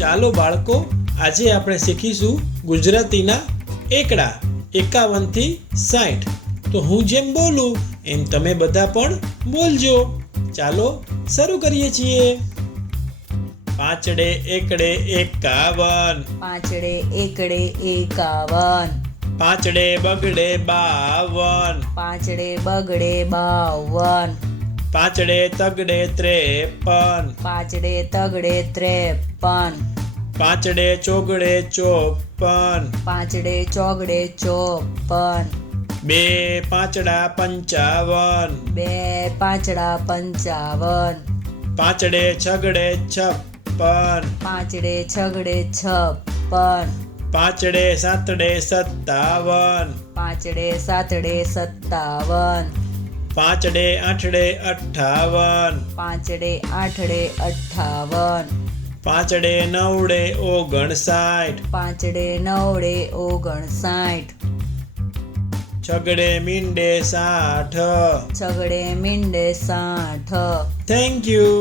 ચાલો બાળકો, આજે આપણે શીખીશું ગુજરાતીના એકડા 51 થી 60. તો હું જેમ બોલું એમ તમે બધા પણ બોલજો. ચાલો શરૂ કરીએ છીએ. પાંચડે એકડે 51, પાંચડે એકડે 51, પાંચડે બગડે 52, પાંચડે બગડે 52, પાંચડે તગડે 53, પાંચડે તગડે 53, પાંચડે ચોગડે 54, પાંચડે ચોગડે 54, બે પાંચડા 55, બે પાંચડા 55, પાંચડે છગડે 56, પાંચડે છગડે 56, પાંચડે સાતડે 57, પાંચડે સાતડે 57, પાંચડે આઠડે 58, પાંચડે આઠડે 58, પાંચડે નવડે 59, પાંચડે નવડે 59, છગડે મીંડે 60. છગડે મીંડે 60. Thank you.